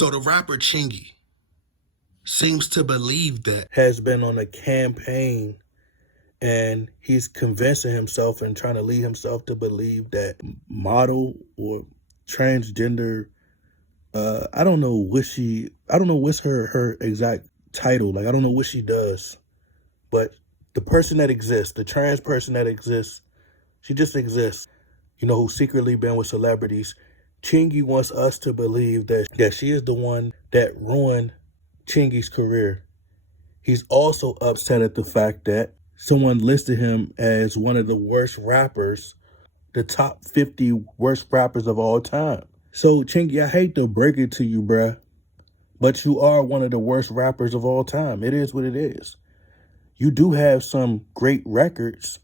So the rapper Chingy seems to believe that has been on a campaign, and he's convincing himself and trying to lead himself to believe that model or transgender, I don't know what's her exact title. Like, I don't know what she does, but the person that exists, the trans person that exists, she just exists, who's secretly been with celebrities. Chingy wants us to believe that she is the one that ruined Chingy's career. He's also upset at the fact that someone listed him as one of the worst rappers, the top 50 worst rappers of all time. So, Chingy, I hate to break it to you, bruh, but you are one of the worst rappers of all time. It is what it is. You do have some great records,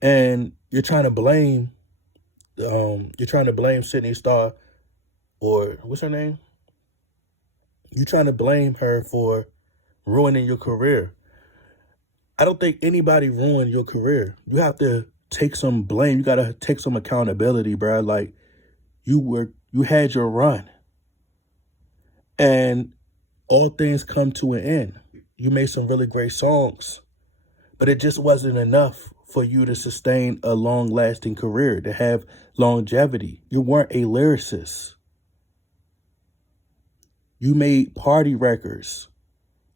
and you're trying to blame Sidney Starr, or what's her name? You're trying to blame her for ruining your career. I don't think anybody ruined your career. You have to take some blame. You got to take some accountability, bro. Like, you had your run, and all things come to an end. You made some really great songs, but it just wasn't enough for you to sustain a long-lasting career, to have longevity. You weren't a lyricist. You made party records.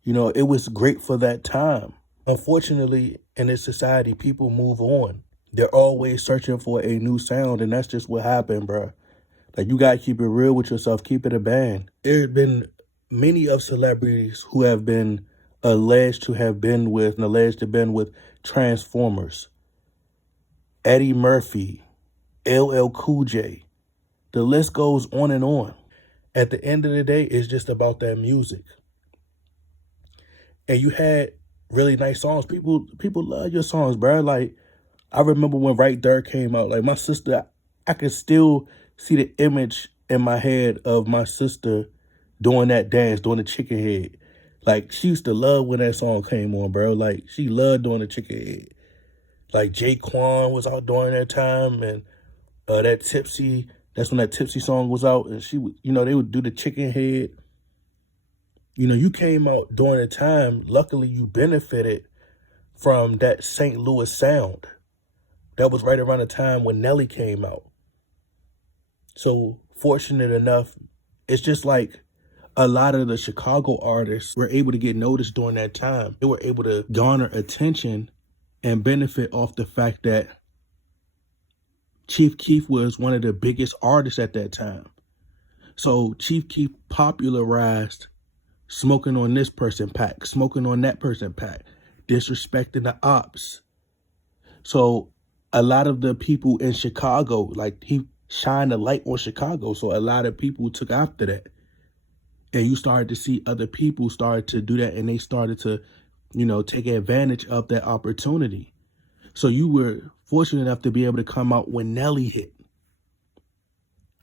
It was great for that time. Unfortunately, in this society, people move on. They're always searching for a new sound, and that's just what happened, bro. Like, you got to keep it real with yourself. Keep it a band. There have been many of celebrities who have been alleged to have been with Transformers. Eddie Murphy, LL Cool J. The list goes on and on. At the end of the day, it's just about that music. And you had really nice songs. People love your songs, bro. Like, I remember when Right There came out. Like, my sister, I could still see the image in my head of my sister doing that dance, doing the chicken head. Like, she used to love when that song came on, bro. Like, she loved doing the chicken head. Like, Jaquan was out during that time, and that's when that Tipsy song was out, and they would do the chicken head. You came out during a time, luckily you benefited from that St. Louis sound. That was right around the time when Nelly came out. So, fortunate enough, it's just like a lot of the Chicago artists were able to get noticed during that time. They were able to garner attention and benefit off the fact that Chief Keef was one of the biggest artists at that time. So Chief Keef popularized smoking on this person pack, smoking on that person pack, disrespecting the ops. So a lot of the people in Chicago, like, he shined a light on Chicago. So a lot of people took after that. And you started to see other people started to do that, and they started to, take advantage of that opportunity. So you were fortunate enough to be able to come out when Nelly hit.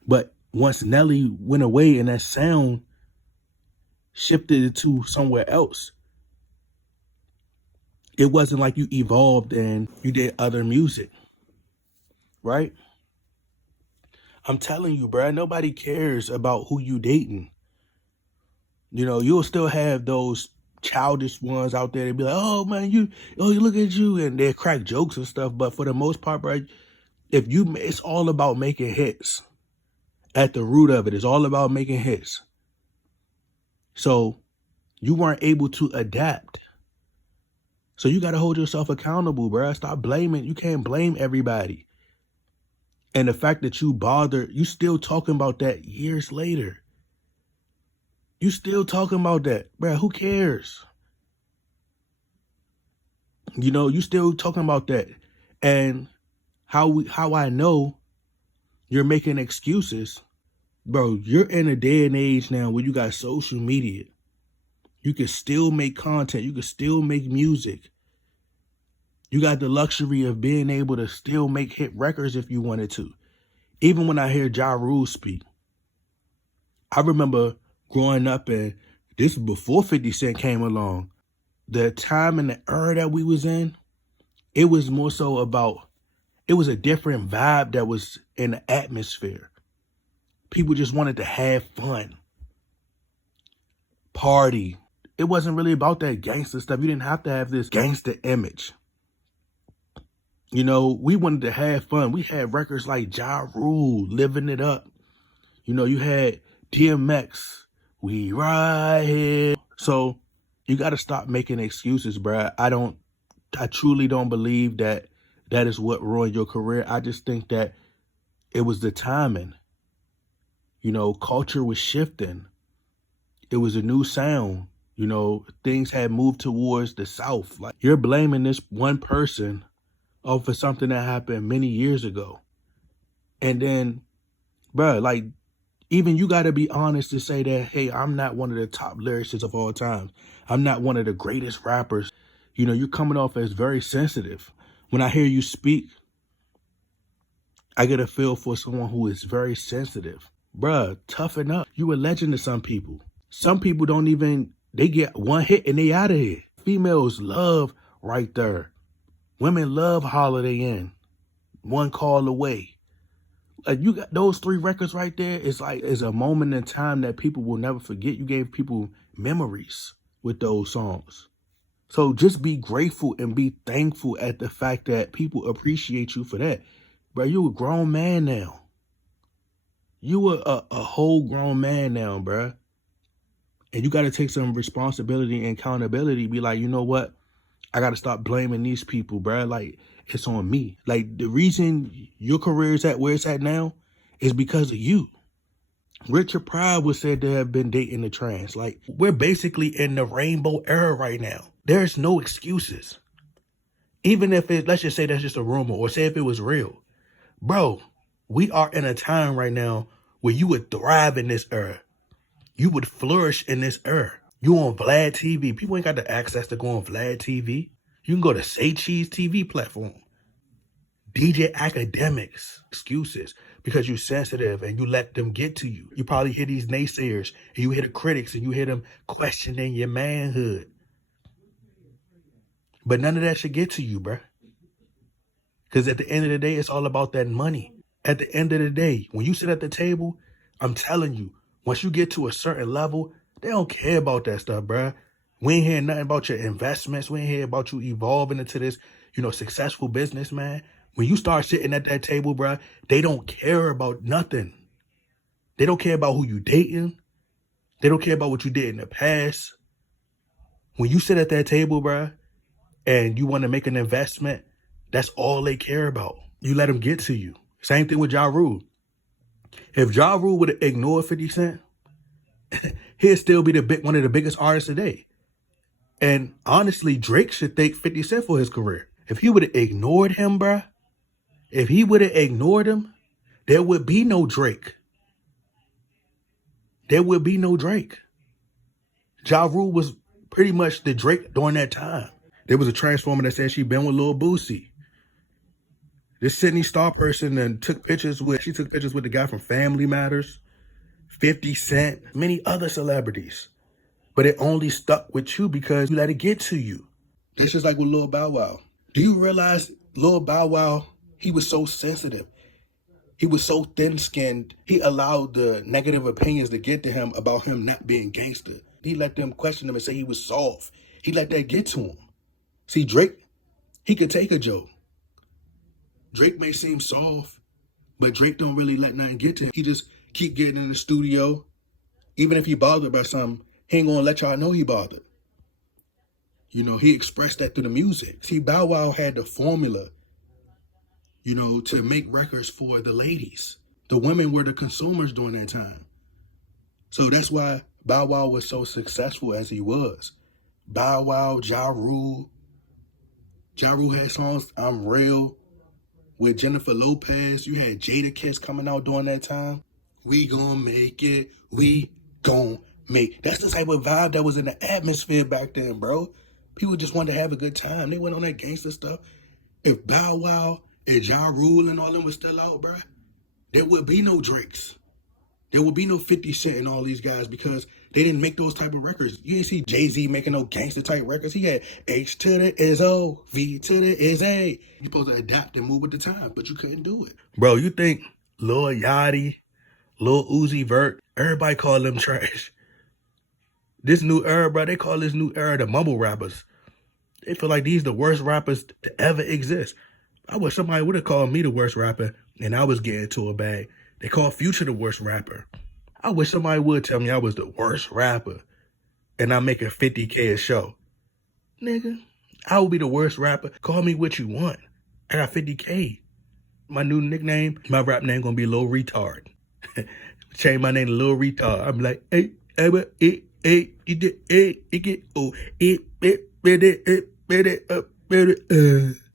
But once Nelly went away and that sound shifted to somewhere else, it wasn't like you evolved and you did other music, right? I'm telling you, bro, nobody cares about who you dating. You'll still have those childish ones out there. They be like, oh man, you look at you, and they crack jokes and stuff. But for the most part, bro, it's all about making hits. At the root of it, it's all about making hits. So you weren't able to adapt. So you got to hold yourself accountable, bro. Stop blaming. You can't blame everybody. And the fact that you still talking about that years later. You still talking about that, bro. Who cares? You still talking about that. And how I know you're making excuses, bro, you're in a day and age now where you got social media. You can still make content. You can still make music. You got the luxury of being able to still make hit records if you wanted to. Even when I hear Ja Rule speak, I remember growing up, and this is before 50 Cent came along. The time and the era that we was in, it was more so about, it was a different vibe that was in the atmosphere. People just wanted to have fun. party. It wasn't really about that gangster stuff. You didn't have to have this gangster image. You know, we wanted to have fun. We had records like Ja Rule, Living It Up. You know, you had DMX, We Right Here. So you got to stop making excuses, bruh. I truly don't believe that that is what ruined your career. I just think that it was the timing. You know, culture was shifting. It was a new sound. You know, things had moved towards the South. Like, you're blaming this one person for something that happened many years ago. And then, bruh, like, even you got to be honest to say that, hey, I'm not one of the top lyricists of all time. I'm not one of the greatest rappers. You know, you're coming off as very sensitive. When I hear you speak, I get a feel for someone who is very sensitive. Bruh, toughen up. You a legend to some people. Some people don't even, they get one hit and they out of here. Females love Right There. Women love Holiday Inn. One Call Away. You got those 3 records right there. It's like, it's a moment in time that people will never forget. You gave people memories with those songs. So just be grateful and be thankful at the fact that people appreciate you for that. Bro, you a grown man now. You a whole grown man now, bro. And you got to take some responsibility and accountability. Be like, you know what? I got to stop blaming these people, bro. Like, it's on me. Like, the reason your career is at where it's at now is because of you. Richard Pryor was said to have been dating the trans. Like, we're basically in the rainbow era right now. There's no excuses. Even if it, let's just say that's just a rumor, or say if it was real. Bro, we are in a time right now where you would thrive in this era. You would flourish in this era. You on Vlad TV. People ain't got the access to go on Vlad TV. You can go to Say Cheese TV platform. DJ Academics. Excuses. Because you're sensitive and you let them get to you. You probably hear these naysayers and you hear the critics and you hear them questioning your manhood. But none of that should get to you, bruh. Because at the end of the day, it's all about that money. At the end of the day, when you sit at the table, I'm telling you, once you get to a certain level, they don't care about that stuff, bruh. We ain't hearing nothing about your investments. We ain't hearing about you evolving into this, successful business, man. When you start sitting at that table, bruh, they don't care about nothing. They don't care about who you dating. They don't care about what you did in the past. When you sit at that table, bruh, and you want to make an investment, that's all they care about. You let them get to you. Same thing with Ja Rule. If Ja Rule would have ignored 50 Cent, he'd still be one of the biggest artists today. And honestly, Drake should thank 50 Cent for his career. If he would have ignored him, bruh, if he would have ignored him, there would be no Drake. There would be no Drake. Ja Rule was pretty much the Drake during that time. There was a transformer that said she been with Lil Boosie. This Sidney Star person and took pictures with the guy from Family Matters, 50 Cent, many other celebrities. But it only stuck with you because you let it get to you. It's just like with Lil Bow Wow. Do you realize Lil Bow Wow, he was so sensitive. He was so thin-skinned. He allowed the negative opinions to get to him about him not being gangster. He let them question him and say he was soft. He let that get to him. See, Drake, he could take a joke. Drake may seem soft, but Drake don't really let nothing get to him. He just keep getting in the studio. Even if he bothered by something, he ain't gonna let y'all know he bothered. He expressed that through the music. See, Bow Wow had the formula, to make records for the ladies. The women were the consumers during that time. So that's why Bow Wow was so successful as he was. Bow Wow, Ja Rule. Ja Rule had songs, I'm Real, with Jennifer Lopez. You had Jadakiss coming out during that time. We gon' make it. We gon' make. That's the type of vibe that was in the atmosphere back then, bro. People just wanted to have a good time. They went on that gangster stuff. If Bow Wow and Ja Rule and all them were still out, bro, there would be no Drakes. There would be no 50 Cent and all these guys because they didn't make those type of records. You didn't see Jay-Z making no gangster type records. He had H to the is O, V to the is A. You're supposed to adapt and move with the time, but you couldn't do it. Bro, you think Lil Yachty, Lil Uzi Vert, everybody call them trash. This new era, bro, they call this new era the mumble rappers. They feel like these the worst rappers to ever exist. I wish somebody would have called me the worst rapper and I was getting to a bag. They call Future the worst rapper. I wish somebody would tell me I was the worst rapper and I'm making 50K a show. Nigga, I will be the worst rapper. Call me what you want. I got 50K. My new nickname, my rap name gonna be Lil Retard. Change my name to Lil Retard. I'm like, hey, you did, it get, oh, it,